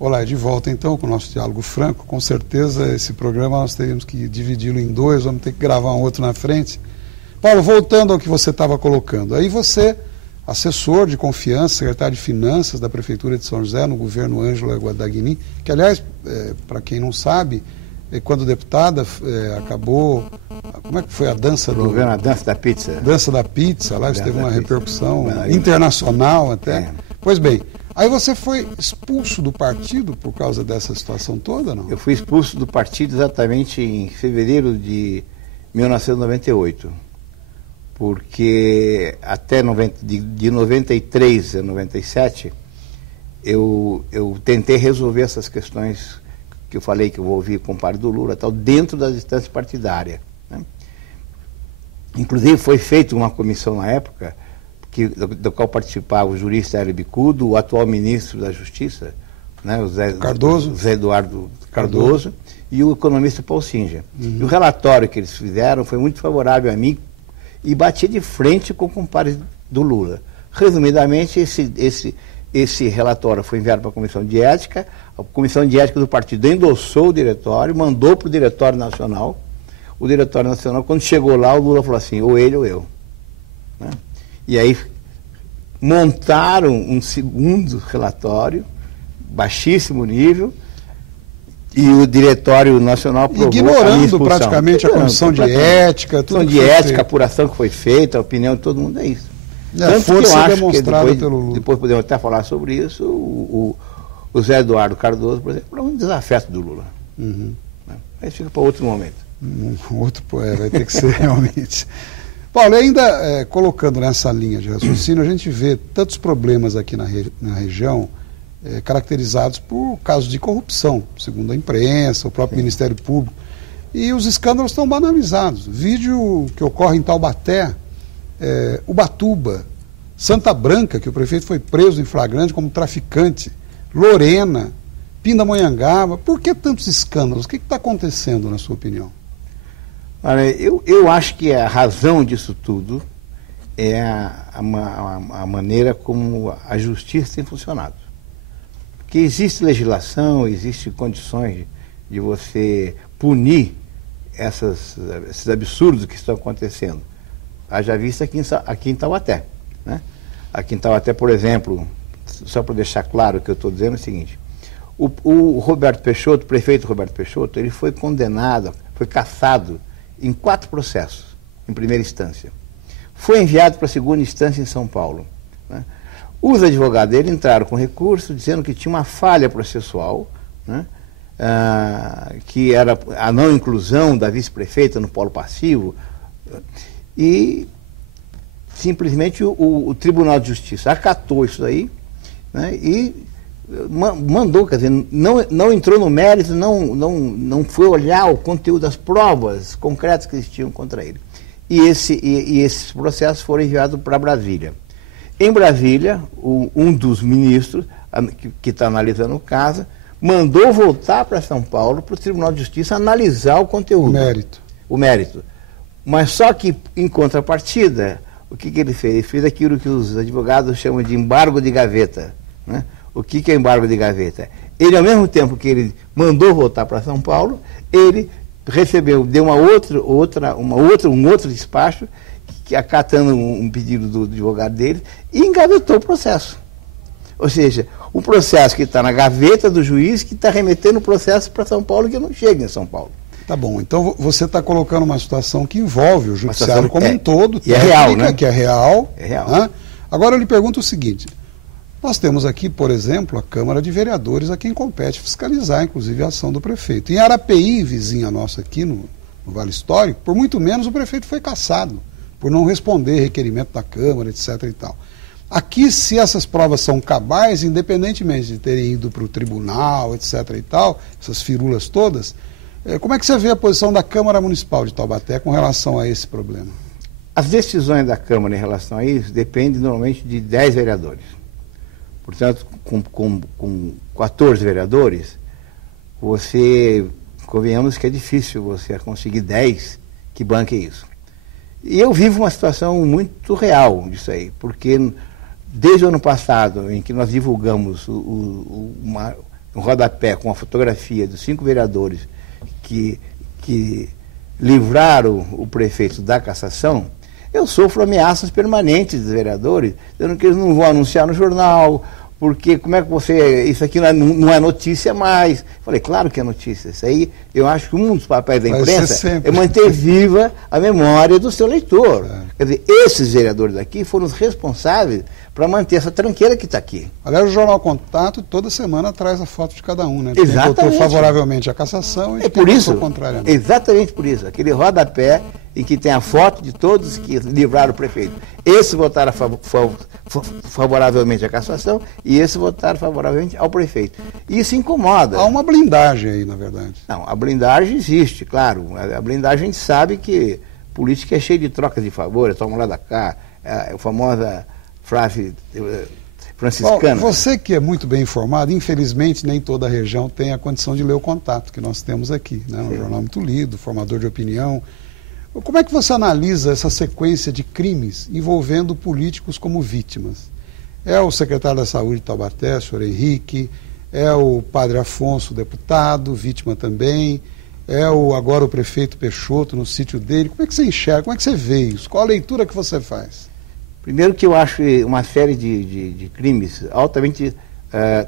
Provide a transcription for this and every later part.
Olá, de volta então com o nosso diálogo franco. Com certeza esse programa nós teríamos que dividi-lo em dois, vamos ter que gravar um outro na frente. Paulo, voltando ao que você estava colocando, aí você, assessor de confiança, secretário de Finanças da Prefeitura de São José, no governo Ângela Guadagni, que aliás, para quem não sabe, quando deputada, acabou, como é que foi a dança do... A dança da pizza. Dança da pizza, lá isso teve uma repercussão internacional até. Pois bem, aí você foi expulso do partido por causa dessa situação toda, não? Eu fui expulso do partido exatamente em fevereiro de 1998, porque até de 93 a 97 eu tentei resolver essas questões que eu falei que eu vou ouvir com o compadre do Lula, tal, dentro das instâncias partidárias, né? Inclusive foi feita uma comissão na época, do qual participava o jurista Hélio Bicudo, o atual ministro da Justiça, né, o Zé Eduardo Cardoso, e o economista Paulo Singer. E o relatório que eles fizeram foi muito favorável a mim e batia de frente com o compadre do Lula. Resumidamente, esse relatório foi enviado para a Comissão de Ética do partido endossou o diretório, mandou para o Diretório Nacional. O Diretório Nacional, quando chegou lá, o Lula falou assim, ou ele ou eu. Né? E aí montaram um segundo relatório, baixíssimo nível, e o Diretório Nacional aprovou ignorando praticamente a Comissão de Ética, tudo. Comissão de Ética, a apuração que foi feita, a opinião de todo mundo, é isso. A força demonstrada pelo Lula. Depois podemos até falar sobre isso, o Zé Eduardo Cardoso, por exemplo, é um desafeto do Lula. Né? Mas fica para outro momento. Vai ter que ser realmente... Paulo, ainda colocando nessa linha de raciocínio, a gente vê tantos problemas aqui na região caracterizados por casos de corrupção, segundo a imprensa, o próprio Ministério Público, e os escândalos estão banalizados. Vídeo que ocorre em Taubaté, Ubatuba, Santa Branca, que o prefeito foi preso em flagrante como traficante, Lorena, Pindamonhangaba. Por que tantos escândalos? O que está acontecendo, na sua opinião? Olha, eu acho que a razão disso tudo é a maneira como a justiça tem funcionado. Porque existe legislação, existem condições de você punir esses absurdos que estão acontecendo. Haja vista aqui em Taubaté. Né? Aqui em Taubaté, por exemplo, só para deixar claro o que eu estou dizendo é o seguinte, o Roberto Peixoto, o prefeito Roberto Peixoto, ele foi condenado, foi cassado em 4 processos, em primeira instância. Foi enviado para a segunda instância em São Paulo. Né? Os advogados dele entraram com recurso dizendo que tinha uma falha processual, né? Que era a não inclusão da vice-prefeita no polo passivo, e simplesmente o Tribunal de Justiça acatou isso aí, né? E mandou, quer dizer, não entrou no mérito, não foi olhar o conteúdo das provas concretas que existiam contra ele. E esses processos foram enviados para Brasília. Em Brasília, um dos ministros, que está analisando o caso, mandou voltar para São Paulo, para o Tribunal de Justiça, analisar o conteúdo. O mérito. Mas só que, em contrapartida, o que ele fez? Ele fez aquilo que os advogados chamam de embargo de gaveta, né? O que é embargo de gaveta? Ele, ao mesmo tempo que ele mandou voltar para São Paulo, ele recebeu, deu um outro despacho, acatando um pedido do advogado dele, e engavetou o processo. Ou seja, o processo que está na gaveta do juiz, que está remetendo o processo para São Paulo, que não chega em São Paulo. Tá bom, então você está colocando uma situação que envolve o judiciário como um todo, e é real, né? Que é real. É real. Né? Agora eu lhe pergunto o seguinte, nós temos aqui, por exemplo, a Câmara de Vereadores a quem compete fiscalizar, inclusive, a ação do prefeito. Em Arapeí, vizinha nossa aqui no Vale Histórico, por muito menos o prefeito foi cassado, por não responder requerimento da Câmara, etc. e tal. Aqui, se essas provas são cabais, independentemente de terem ido para o tribunal, etc. e tal, essas firulas todas, como é que você vê a posição da Câmara Municipal de Taubaté com relação a esse problema? As decisões da Câmara em relação a isso dependem normalmente de 10 vereadores. Portanto, com 14 vereadores, convenhamos que é difícil você conseguir 10 que banquem isso. E eu vivo uma situação muito real disso aí, porque desde o ano passado, em que nós divulgamos um rodapé com a fotografia dos 5 vereadores que livraram o prefeito da cassação, eu sofro ameaças permanentes dos vereadores, dizendo que eles não vão anunciar no jornal, porque como é que isso aqui não é notícia mais. Falei, claro que é notícia. Isso aí, eu acho que um dos papéis da imprensa é manter viva a memória do seu leitor. Quer dizer, esses vereadores daqui foram os responsáveis para manter essa tranqueira que está aqui. Aliás, o Jornal Contato toda semana traz a foto de cada um, né? Exatamente. Quem votou favoravelmente a cassação e quem votou contrariamente. Exatamente por isso. Aquele rodapé em que tem a foto de todos que livraram o prefeito. Esses votaram favoravelmente à cassação e esses votaram favoravelmente ao prefeito. Isso incomoda. Há uma blindagem aí, na verdade. Não, a blindagem existe, claro. A blindagem a gente sabe que política é cheia de trocas de favores, toma lá da cá, a famosa frase franciscana. Bom, você que é muito bem informado, infelizmente nem toda a região tem a condição de ler o Contato que nós temos aqui, né? Um jornal muito lido, formador de opinião. Como é que você analisa essa sequência de crimes envolvendo políticos como vítimas? É o secretário da Saúde de Taubaté, o senhor Henrique, é o padre Afonso, deputado, vítima também, agora o prefeito Peixoto no sítio dele. Como é que você enxerga, como é que você vê isso? Qual a leitura que você faz? Primeiro que eu acho uma série de crimes altamente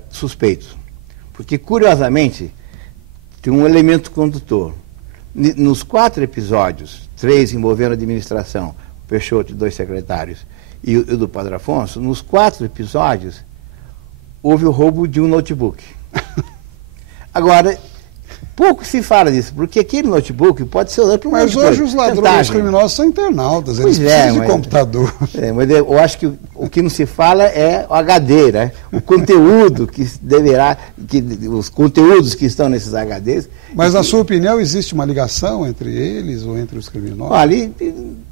suspeitos, porque curiosamente tem um elemento condutor. Nos 4 episódios, 3 envolvendo a administração, o Peixoto e 2 secretários, e o do Padre Afonso, nos 4 episódios houve o roubo de um notebook. Agora, pouco se fala disso, porque aquele notebook pode ser usado para um Mas hoje os ladrões, os criminosos são internautas, eles precisam de computador. Mas eu acho que o que não se fala é o HD, né? O conteúdo os conteúdos que estão nesses HDs. Mas na sua opinião existe uma ligação entre eles ou entre os criminosos? Olha,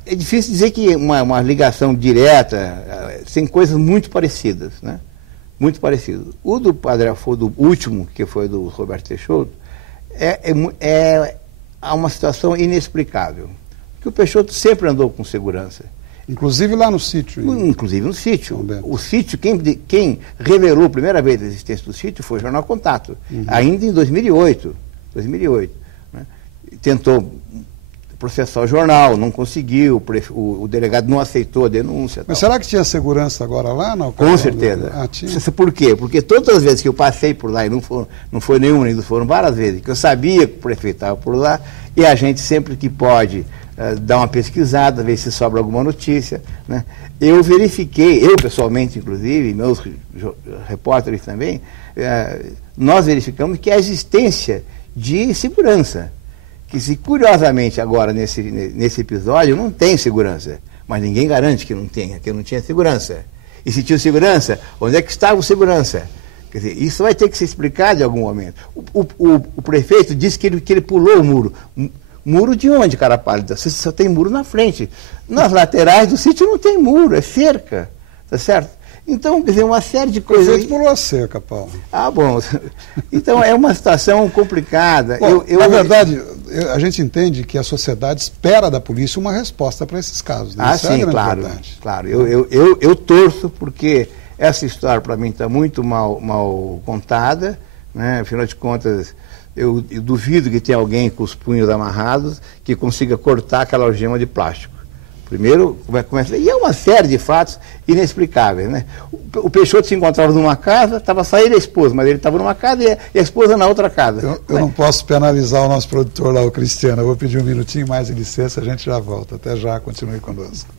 é difícil dizer que uma ligação direta, tem coisas muito parecidas, né? Muito parecidas. O do Padre Afonso, do último, que foi do Roberto Peixoto, é uma situação inexplicável. Porque o Peixoto sempre andou com segurança. Inclusive lá no sítio. Inclusive no sítio. O sítio, quem revelou a primeira vez a existência do sítio foi o Jornal Contato, ainda em 2008. Né? Tentou processar o jornal, não conseguiu, o delegado não aceitou a denúncia. Mas será que tinha segurança agora lá? Com certeza. Tinha? Por quê? Porque todas as vezes que eu passei por lá, e não foi nenhuma, nem foram várias vezes, que eu sabia que o prefeito estava por lá, e a gente sempre que pode dar uma pesquisada, ver se sobra alguma notícia, né? Eu verifiquei, eu pessoalmente inclusive, meus repórteres também, nós verificamos que a existência de segurança, que se curiosamente agora nesse episódio não tem segurança, mas ninguém garante que não tenha, que não tinha segurança. E se tinha segurança, onde é que estava o segurança? Quer dizer, isso vai ter que ser explicado em algum momento. O prefeito disse que ele pulou o muro. Muro de onde, cara pálida? Você só tem muro na frente. Nas laterais do sítio não tem muro, é cerca, tá certo? Então, quer dizer, uma série de coisas... O prefeito pulou a cerca, Paulo. Ah, bom. Então, é uma situação complicada. Bom, na verdade, a gente entende que a sociedade espera da polícia uma resposta para esses casos. Né? Isso sim, claro. Eu torço porque essa história, para mim, está muito mal contada, né? Afinal de contas, eu duvido que tenha alguém com os punhos amarrados que consiga cortar aquela algema de plástico. Primeiro, começa. E é uma série de fatos inexplicáveis, né? O Peixoto se encontrava numa casa, estava saindo a esposa, mas ele estava numa casa e a esposa na outra casa. Eu não posso penalizar o nosso produtor lá, o Cristiano. Eu vou pedir um minutinho mais de licença, a gente já volta. Até já, continue conosco.